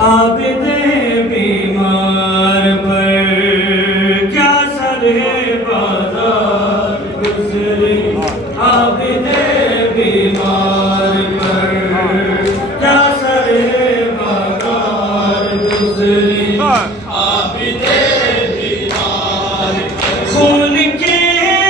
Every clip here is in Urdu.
عابد بیمار پر کیا سر بازار گزری عابد بیمار پر کیا سر بازار گزری عابد بیمار خون کے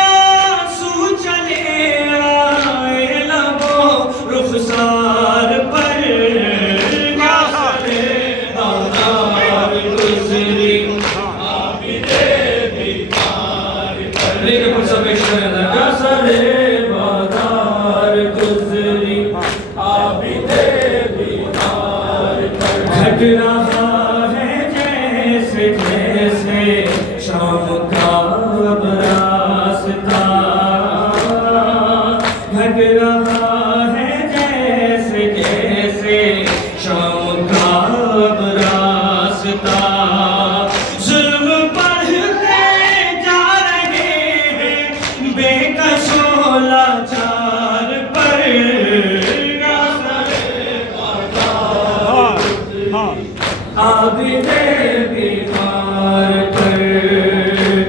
آنسو چلے آئے لبوں رخسار پر کیا سر بازار گزری عابد بیمار پر لیکن کچھ سب پیش کریں کیا سر بازار گزری عابد بیمار پر گھٹ رہا ہے جیسے جیسے شام کا اب راستہ گھٹ رہا ہے جیسے جیسے شام کا اب راستہ ظلم بڑھتے جا رہے ہیں بے کس و لاچار پر کیا سر بازار عابد بیمار پر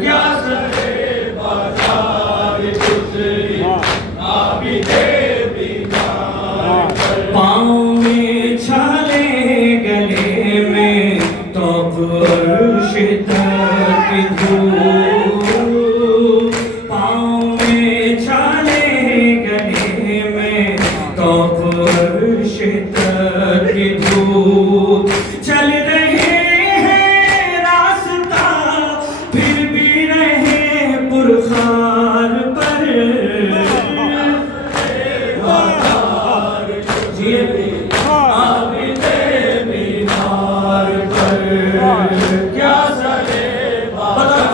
کیا سر بازار گزری عابد بیمار پر پاؤں میں چھالے گلے میں توپ اور شدت کی دھوپ پاؤں میں چھالے گلے میں توپ اور شدت کی دھوپ چل رہے ہیں راستہ پھر بھی رہے پرخار پر عابد بیمار پر کیا سر بازار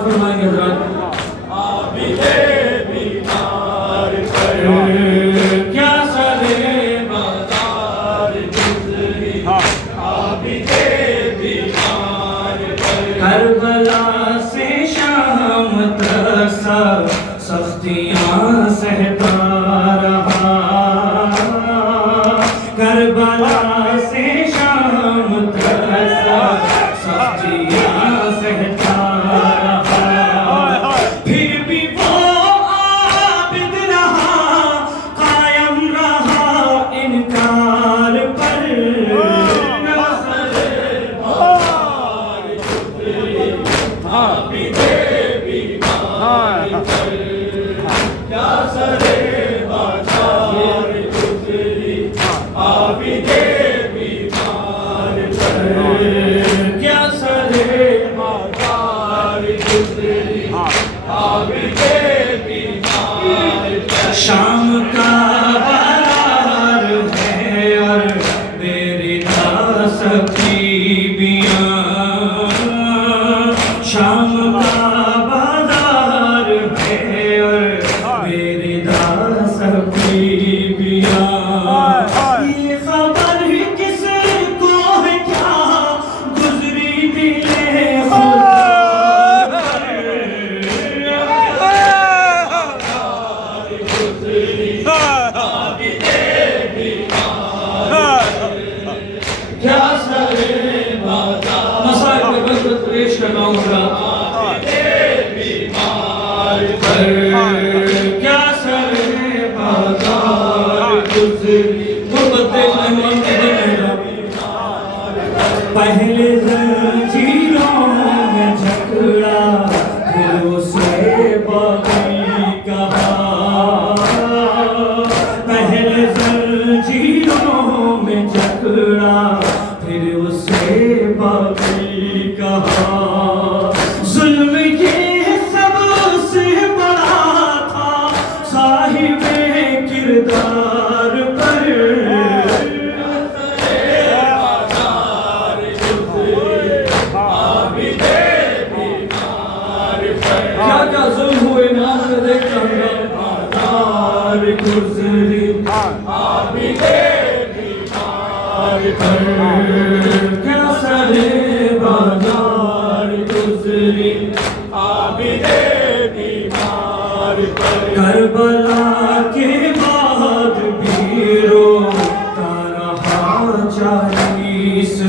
فرمائیں گے حضرات عابد بیمار پر کیا سر بازار گزری عابد بیمار پر کربلا سے شام تک سب سختیاں سہتا رہا کربلا سے شام تک سب سختیاں سہتا رہا پھر بھی وہ عابد رہا قائم رہا انکار پر عابد بیمار پر کیا سر بازار گزری عابد بیمار پر کیا سر بازار گزری عابد بیمار پر شام کا بہار ہے اور بے ردا سقیبیاں شام کا بازار ہے اور بے ردا سقیبیاں یہ خبر کس کو ہے کیا گزری دل خدا گزری عابد بیمار کیا سر بازار مسائل پہ بس پیش کرنا ہوں عابد بیمار پر کیا سر بازار گزری غربت مہمان کے پہلے زنجیروں میں جھکڑا پھر اسے باقی کہا پہلے زنجیروں میں جھکڑا پھر اسے باقی کہا ظلم یہ سب سے بڑا تھا صاحب کردار پر کیا کیا ظلم ہوئے نام سے دیکھتا ہوں بازار گزری عابد بیمار پر کیا سر بازار گزری عابد بیمار پر کربلا کے بعد بھی روتا رہا چاہیے 20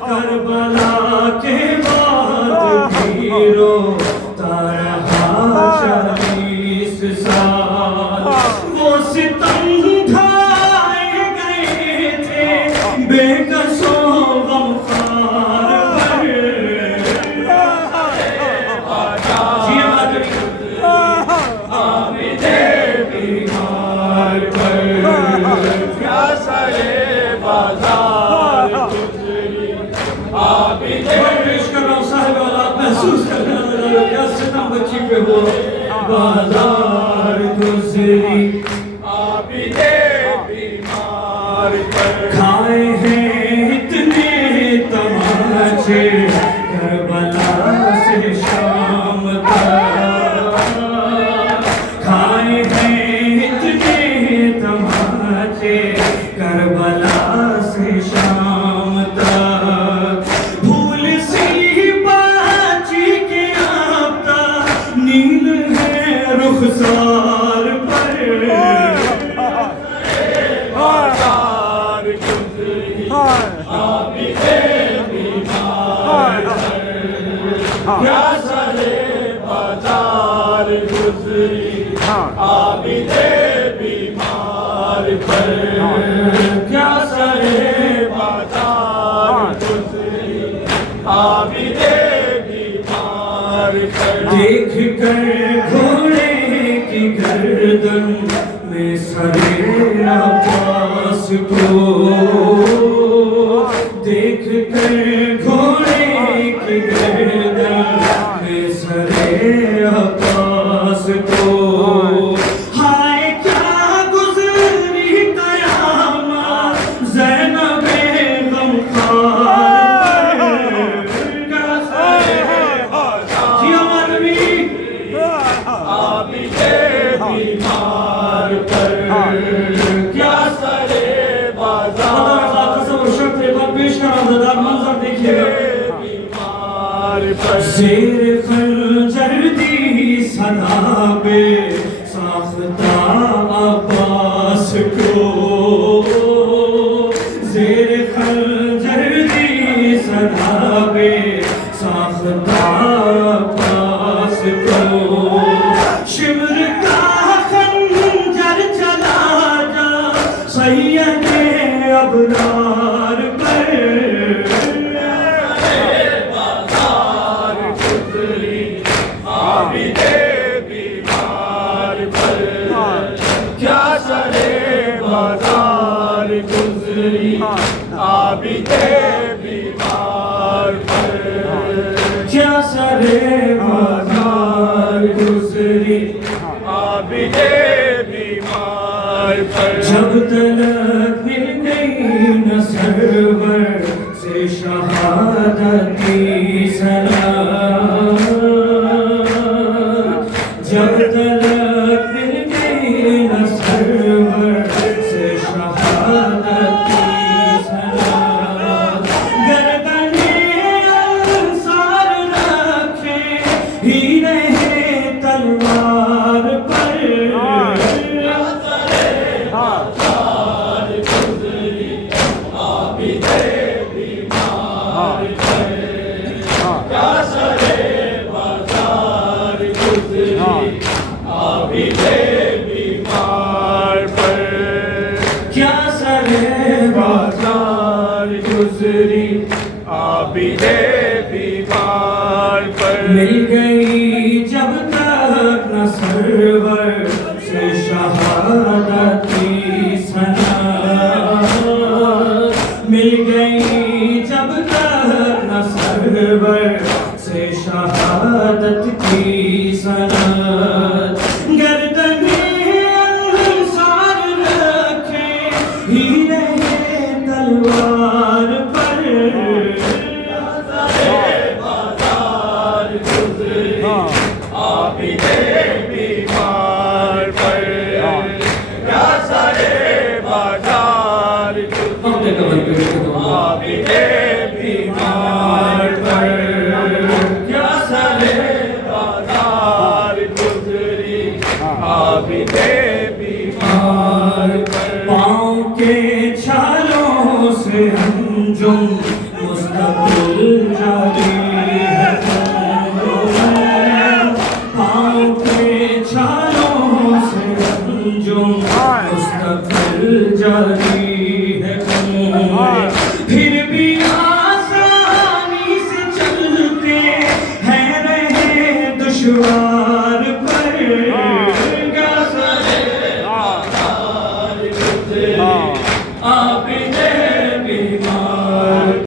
کربلا کے بعد بھی روتا رہا 40 سال وہ ستم ڈھائے گئے تھے بے کسوں غمخوار محسوس کرنا کیا ستم بچی پہ ہو بازار گزری عابد بیمار پر کھائے ہیں اتنے تماچے کربلا سے شام تک کھائے ہیں اتنے تماچے کربلا سے شام تک بھول سی رخسار پر بازار گزری عابد بیمار کیا سرے بازار گزری عابد بیمار پر کیا سرے بازار گزری عابد بیمار پر دیکھ کر گھوڑے کی گردن میں سرے عباس کو دیکھ کر گھوڑے کی گردن میں سرے عباس کو ہائے کیا گزری قیامت زینب غمخوار کیا سرے عابد بیمار پر کیا سرے بازار پیش کرا دار منظر دیکھیے بیمار پر زیر خنجر دی صدا بے ساختہ عباس کو زیر خنجر دی صدا بے ساختہ عباس کو شمر کا خنجر چلا جا سید ابرار پر بازار گزری عابد بیمار پر کیا سرے بازار گزری عابد بیمار پر کیا سرے بازار گزری عابد بیمار پر جب تلک مل گئی نہ سرور سے شہادت کی سلام جب تلک مل گئی نہ سرور سے شہادت کی سلام گردن انصار رکھے ہی رہے تلوار پر کیا سرے بازار گزری عابد بیمار پر مل گئی جب تک نہ سرور سے شہادت کی سند مل گئی جب تک نہ سرور سے شہادت کی سند گردن انصار رکھے ہی رہے تلوار پر بازار گزری عابد بیمار پر کیا سرے بازار گزری عابد بیمار پر کیا سرے بازار سے انجم مستقل جاری ہے، پاؤں کے چھالوں سے انجم مستقل جاری